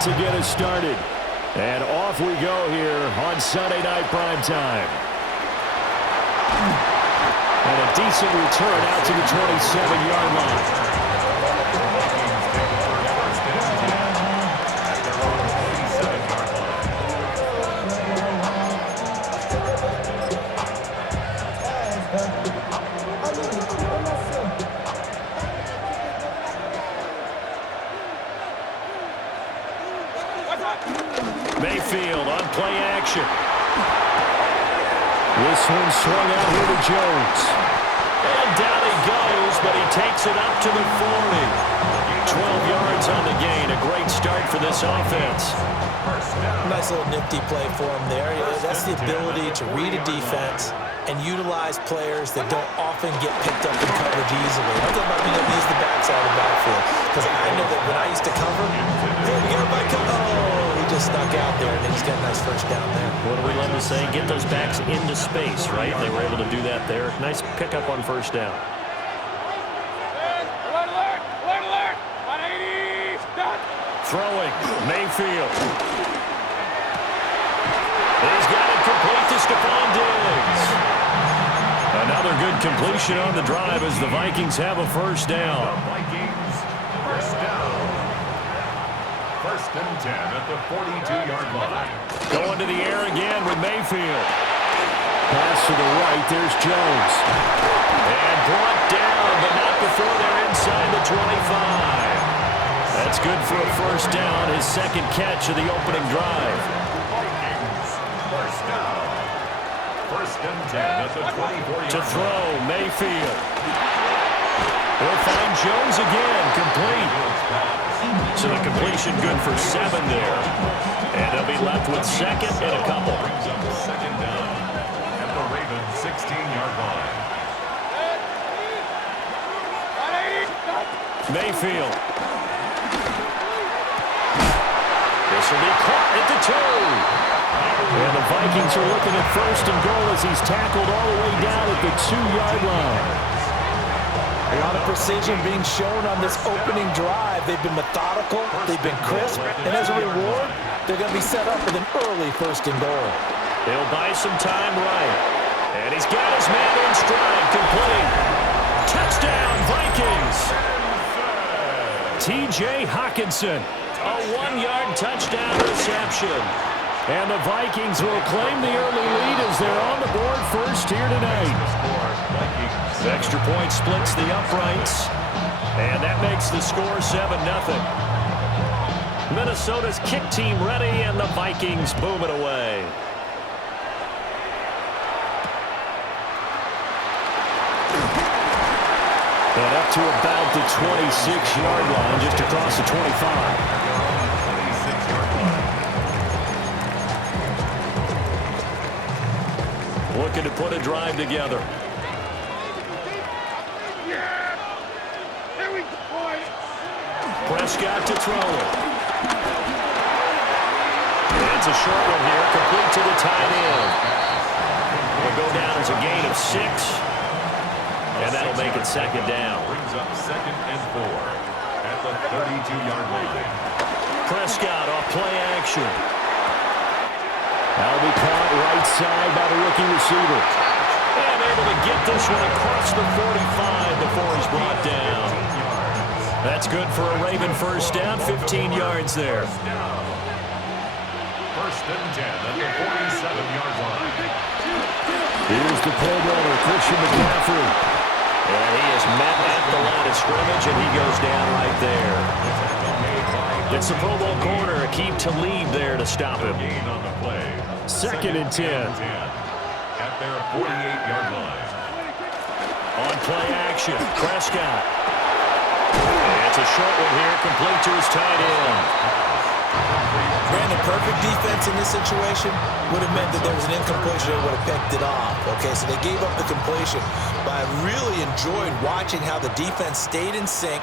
to get us started. And off we go here on Sunday Night Primetime. And a decent return out to the 27-yard line. Mayfield on play action. This one swung out here to Jones. And down he goes, but he takes it up to the 40. 12 yards on the gain. A great start for this offense. Nice little nifty play for him there. That's the ability to read a defense and utilize players that don't often get picked up in coverage easily. I'm talking about being able to use the backside of the backfield. Because I know that when I used to cover, hey, we got a back cover. Oh, he just snuck out there, and he's got a nice first down there. What do we love to say? Get those backs into space, right? They were able to do that there. Nice pickup on first down. Throwing, Mayfield. He's got it complete to Stephon Diggs. Another good completion on the drive as the Vikings have a first down. Vikings, first down. First and 10 at the 42-yard line. Going to the air again with Mayfield. Pass to the right, there's Jones. And brought down, but not before they're inside the 25. That's good for a first down, his second catch of the opening drive. Vikings, first down. First and 10 at the 24-yard line. To throw, Mayfield. We'll find Jones again, complete. So the completion good for 7 there. And they'll be left with second and a couple. Brings up second down at the Ravens' 16-yard line. Mayfield. This will be caught at the 2. And the Vikings are looking at first and goal as he's tackled all the way down at the 2-yard line. A lot of precision being shown on this opening drive. They've been methodical, they've been crisp, and as a reward, they're going to be set up with an early first and goal. He'll buy some time right. And he's got his man in stride, complete. Touchdown, Vikings! T.J. Hockenson, a 1-yard touchdown reception. And the Vikings will claim the early lead as they're on the board first here tonight. The extra point splits the uprights, and that makes the score 7-0. Minnesota's kick team ready, and the Vikings boom it away. And up to about the 26-yard line, just across the 25. Looking to put a drive together. Prescott to throw it. It's a short one here, complete to the tight end. Will go down as a gain of 6. And that'll make it second down. Brings up second and 4 at the 32-yard line. Prescott off play action. That'll be caught right side by the rookie receiver. And able to get this one across the 45 before he's brought down. That's good for a Raven first down, 15 yards there. First and 10 at the 47-yard line. Here's the Pro Bowler, Christian McCaffrey. And he is met at the line of scrimmage, and he goes down right there. It's the Pro Bowl corner, Akeem Talib there to stop him. Second and 10. At their 48-yard line. On play action, Prescott. And it's a short one here, complete to his tight end. Brandon, perfect defense in this situation would have meant that there was an incompletion that would have picked it off. Okay, so they gave up the completion. But I really enjoyed watching how the defense stayed in sync,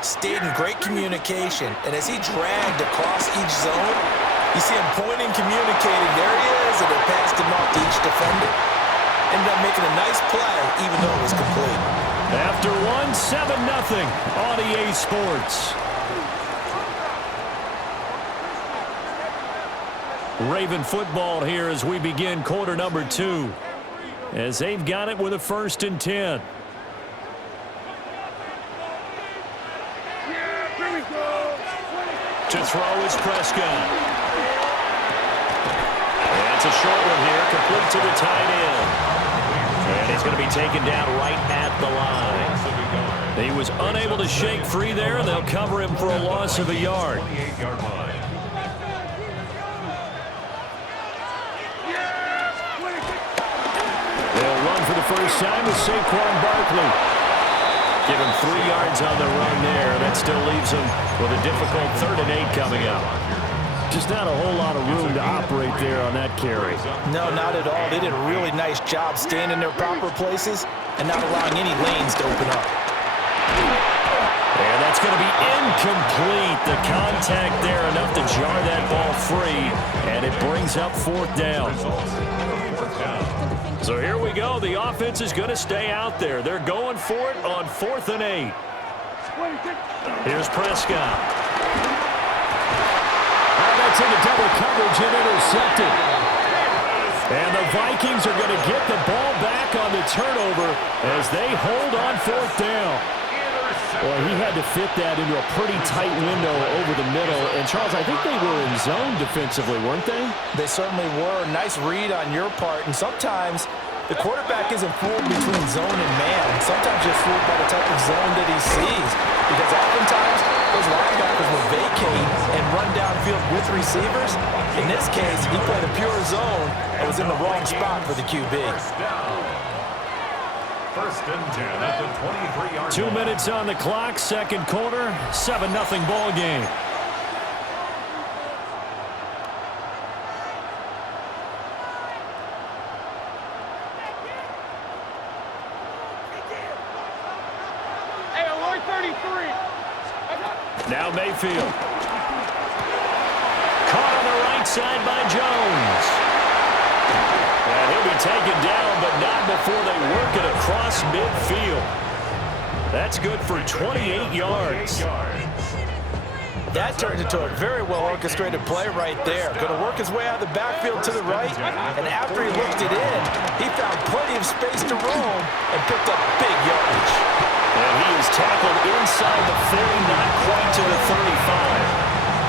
stayed in great communication, and as he dragged across each zone, you see him pointing, communicating. There he is, and they passed him off to each defender. Ended up making a nice play, even though it was complete. After 7-0 on EA Sports. Raven football here as we begin quarter number 2. As they've got it with a 1st and 10. To throw is Prescott. That's a short one here, complete to the tight end. And he's going to be taken down right at the line. He was unable to shake free there, and they'll cover him for a loss of a yard. They'll run for the first time with Saquon Barkley. Give him 3 yards on the run there. That still leaves him with a difficult 3rd and 8 coming up. Just not a whole lot of room to operate there on that carry. No, not at all. They did a really nice job staying in their proper places and not allowing any lanes to open up. And that's going to be incomplete. The contact there enough to jar that ball free, and it brings up 4th down. So here we go. The offense is going to stay out there. They're going for it on 4th and 8. Here's Prescott. That's into double coverage and intercepted. And the Vikings are going to get the ball back on the turnover as they hold on 4th down. Well, he had to fit that into a pretty tight window over the middle. And, Charles, I think they were in zone defensively, weren't they? They certainly were. Nice read on your part. And sometimes the quarterback isn't fooled between zone and man. Sometimes you're fooled by the type of zone that he sees. Because oftentimes those linebackers will vacate and run downfield with receivers. In this case, he played a pure zone and was in the wrong spot for the QB. 1st and 10 at the 23-yard line. 2 minutes on the clock, 2nd quarter, 7-0 ball game. Now Mayfield. Caught on the right side by Jones. And he'll be taken down, but not before they work it across midfield. That's good for 28 yards. That turned into a very well-orchestrated play right there. Going to work his way out of the backfield to the right, and after he looked it in, he found plenty of space to roam and picked up big yardage. And he is tackled inside the 40, not quite to the 35.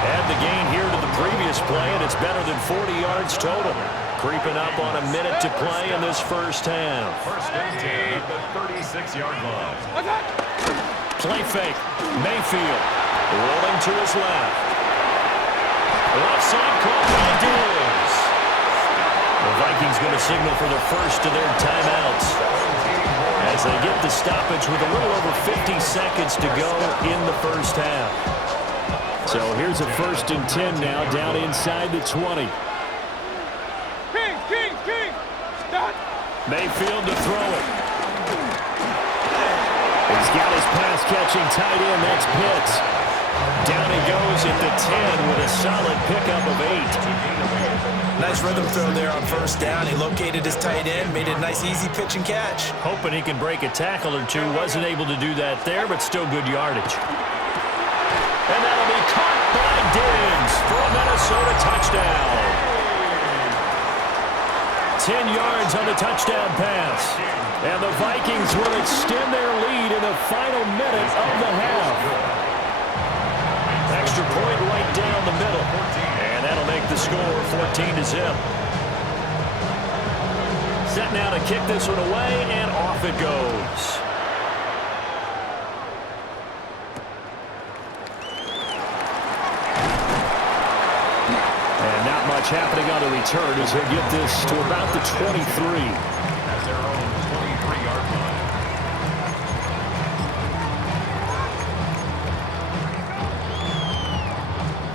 Add the gain here to the previous play, and it's better than 40 yards total. Creeping up on a minute to play in this first half. 1st and 10 at the 36-yard line. Play fake. Mayfield rolling to his left. Left side caught by Diggs. The Vikings going to signal for the first of their timeouts as they get the stoppage with a little over 50 seconds to go in the first half. So here's a 1st and 10 now down inside the 20. Mayfield to throw it. He's got his pass-catching tight end. That's Pitts. Down he goes at the 10 with a solid pickup of 8. Nice rhythm throw there on 1st down. He located his tight end, made it a nice, easy pitch and catch. Hoping he can break a tackle or two. Wasn't able to do that there, but still good yardage. And that'll be caught by Diggs for a Minnesota touchdown. 10 yards on the touchdown pass. And the Vikings will extend their lead in the final minute of the half. Extra point right down the middle. And that'll make the score 14-0. Set now to kick this one away, and off it goes. And not much happening on the return as they get this to about the 23. At their own 23-yard line.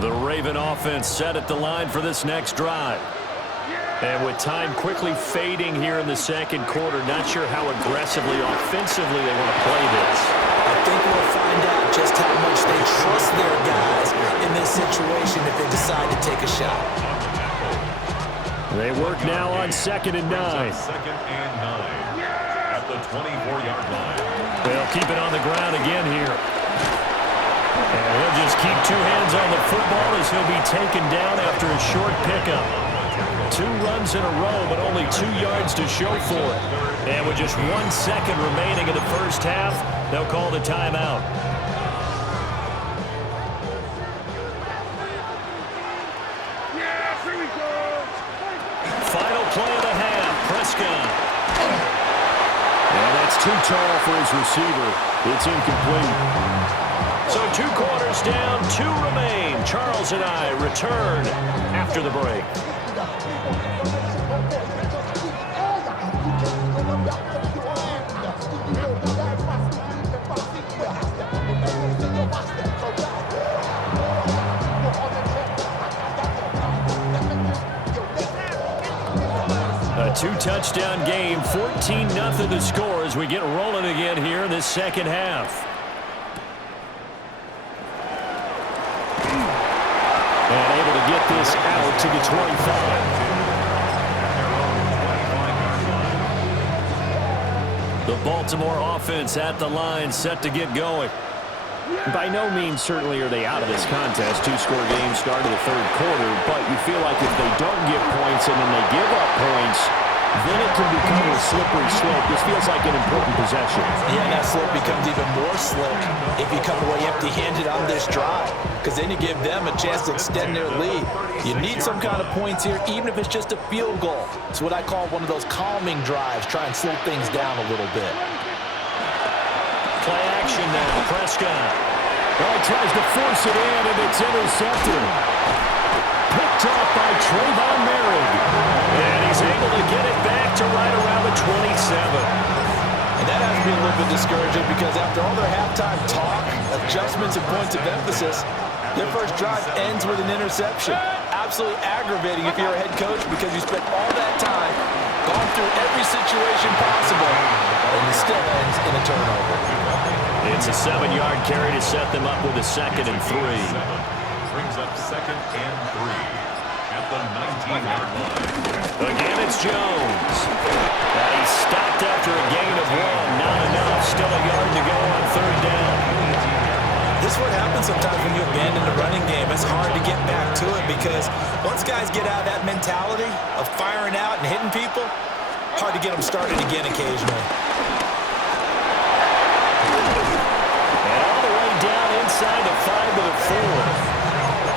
The Raven offense set at the line for this next drive. And with time quickly fading here in the 2nd quarter, not sure how aggressively, offensively they want to play this. I think we'll find out just how much they trust their guys in this situation if they decide to take a shot. They work now on 2nd and 9. 2nd and 9 at the 24-yard line. They'll keep it on the ground again here. And he'll just keep two hands on the football as he'll be taken down after a short pickup. 2 runs in a row, but only 2 yards to show for it. And with just 1 second remaining in the first half, they'll call the timeout. Final play of the half, Prescott. And that's too tall for his receiver. It's incomplete. So 2 quarters down, 2 remain. Charles and I return after the break. A 2-touchdown game, 14-0 the score as we get rolling again here in this second half. And able to get this out to the 25. The Baltimore offense at the line, set to get going. By no means certainly are they out of this contest. 2-score game started the third quarter, but you feel like if they don't get points and then they give up points, then it can become a slippery slope. This feels like an important possession. Yeah, and that slope becomes even more slick if you come away empty-handed on this drive, because then you give them a chance to extend their lead. You need some kind of points here, even if it's just a field goal. It's what I call one of those calming drives, try and slow things down a little bit. Play action now, Prescott. Well, he tries to force it in, and it's intercepted. Picked off by Trayvon Merrick. And he's able to get it back to right around the 27. And that has to be a little bit discouraging because after all their halftime talk, adjustments, and points of emphasis, their first drive ends with an interception. Absolutely aggravating if you're a head coach because you spent all that time, gone through every situation possible, and it still ends in a turnover. It's a 7-yard carry to set them up with a 2nd and 3. Brings up 2nd and 3 at the 19-yard line. Again, it's Jones. And he's stopped after a gain of 1. Not enough. Still a yard to go on 3rd down. This is what happens sometimes when you abandon the running game. It's hard to get back to it because once guys get out of that mentality of firing out and hitting people, hard to get them started again occasionally. And all the way down inside the 5 to the 4.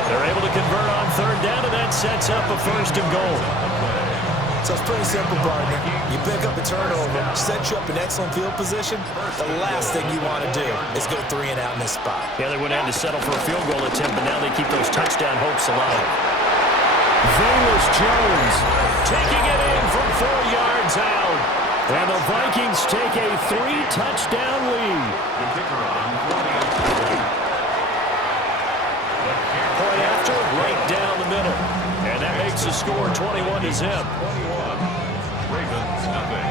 They're able to convert on 3rd down, and that sets up a 1st and goal. So it's pretty simple, partner. You pick up a turnover, set you up in excellent field position. The last thing you want to do is go 3 and out in this spot. Yeah, they went in to settle for a field goal attempt, but now they keep those touchdown hopes alive. Velus Jones taking it in from 4 yards out. And the Vikings take a 3-touchdown lead. The kicker on 40. Point after, right down the middle. And that makes the score 21-0. 21. Ravens, nothing.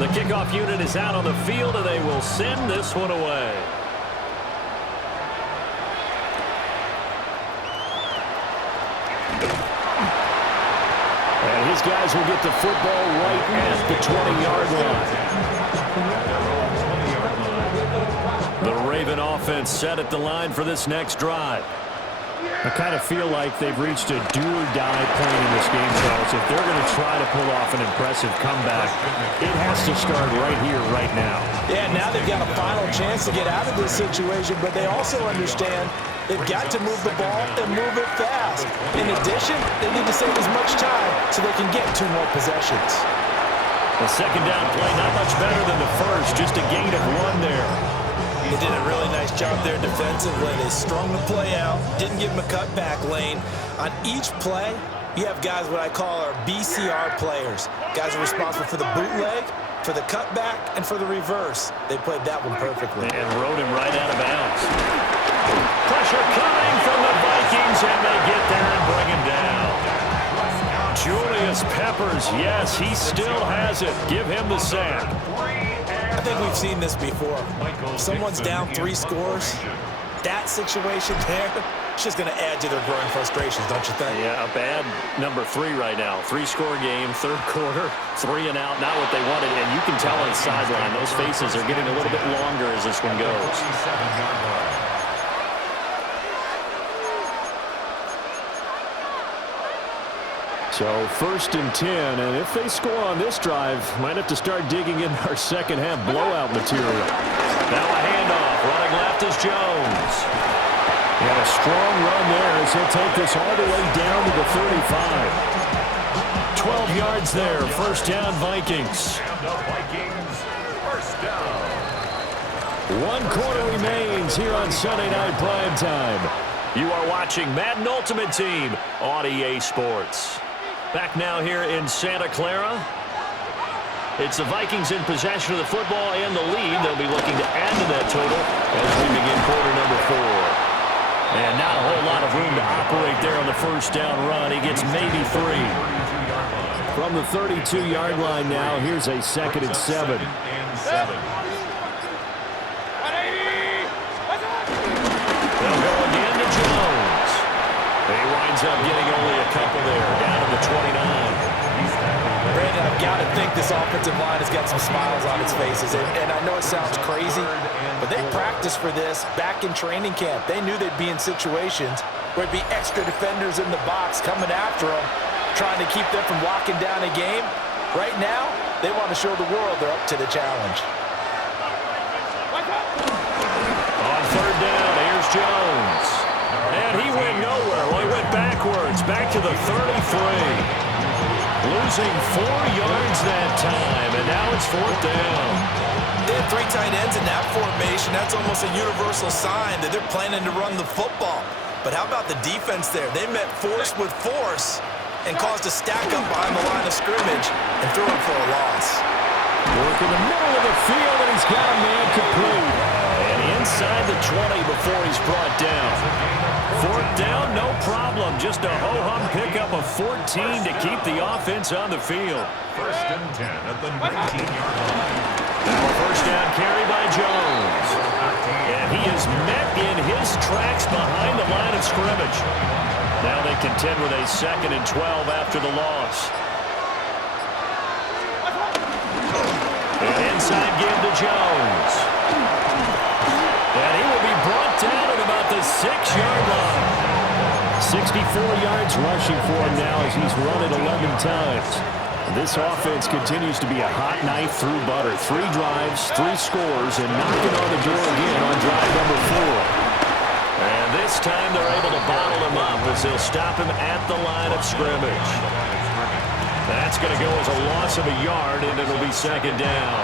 The kickoff unit is out on the field, and they will send this one away. And his guys will get the football right at the 20-yard line. The Raven offense set at the line for this next drive. I kind of feel like they've reached a do-or-die point in this game, Charles. If they're going to try to pull off an impressive comeback, it has to start right here, right now. Yeah, now they've got a final chance to get out of this situation, but they also understand they've got to move the ball and move it fast. In addition, they need to save as much time so they can get 2 more possessions. The 2nd down play, not much better than the first, just a gain of 1 there. They did a really nice job there defensively. They strung the play out, didn't give them a cutback lane. On each play, you have guys what I call our BCR players. Guys are responsible for the bootleg, for the cutback, and for the reverse. They played that one perfectly. And rode him right out of bounds. Pressure coming from the Vikings, and they get there and bring him down. Julius Peppers, yes, he still has it. Give him the sack. I think we've seen this before. If someone's down 3 scores, that situation there, It's just going to add to their growing frustrations, don't you think? Yeah, a bad number 3 right now. 3-score game, third quarter, 3 and out, not what they wanted. And you can tell on the sideline, those faces are getting a little bit longer as this one goes. So 1st and 10, and if they score on this drive, might have to start digging in our second half blowout material. Now a handoff, running left is Jones. And a strong run there as he'll take this all the way down to the 35. 12 yards there, first down Vikings. And the Vikings, first down. 1 quarter remains here on Sunday Night Primetime. You are watching Madden Ultimate Team on EA Sports. Back now here in Santa Clara. It's the Vikings in possession of the football and the lead. They'll be looking to add to that total as we begin quarter number 4. And not a whole lot of room to operate there on the first down run. He gets maybe 3. From the 32-yard line now, here's a 2nd and 7. They'll go again to Jones. He winds up getting only a couple there, down to the 29. Brandon, I've got to think this offensive line has got some smiles on its faces. And I know it sounds crazy, but they practiced for this back in training camp. They knew they'd be in situations where there'd be extra defenders in the box coming after them, trying to keep them from locking down a game. Right now, they want to show the world they're up to the challenge. On 3rd down, here's Jones. And he went nowhere. Well, he went backwards, back to the 33. Losing 4 yards that time, and now it's 4th down. They had 3 tight ends in that formation. That's almost a universal sign that they're planning to run the football. But how about the defense there? They met force with force and caused a stack up behind the line of scrimmage and threw it for a loss. Work in the middle of the field, and he's got a man complete. And inside the 20 before he's brought down. 4th down, no problem. Just a ho-hum pickup of 14 to keep the offense on the field. 1st and 10 at the 19-yard line. Now a first down carry by Jones. And he is met in his tracks behind the line of scrimmage. Now they contend with a 2nd and 12 after the loss. And inside give to Jones. And he will be brought down at about the 6-yard line. 64 yards rushing for him now as he's run it 11 times. This offense continues to be a hot knife through butter. 3 drives, 3 scores, and knocking on the door again on drive number 4. And this time they're able to bottle him up as they'll stop him at the line of scrimmage. That's going to go as a loss of a yard, and it'll be 2nd down.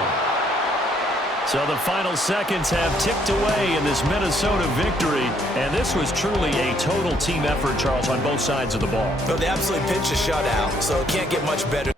So the final seconds have ticked away in this Minnesota victory, and this was truly a total team effort, Charles, on both sides of the ball. But they absolutely pitched a shutout, so it can't get much better.